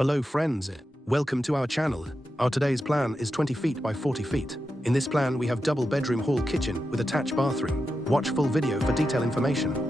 Hello friends, welcome to our channel. Our today's plan is 20 feet by 40 feet. In this plan we have double bedroom hall kitchen with attached bathroom. Watch full video for detailed information.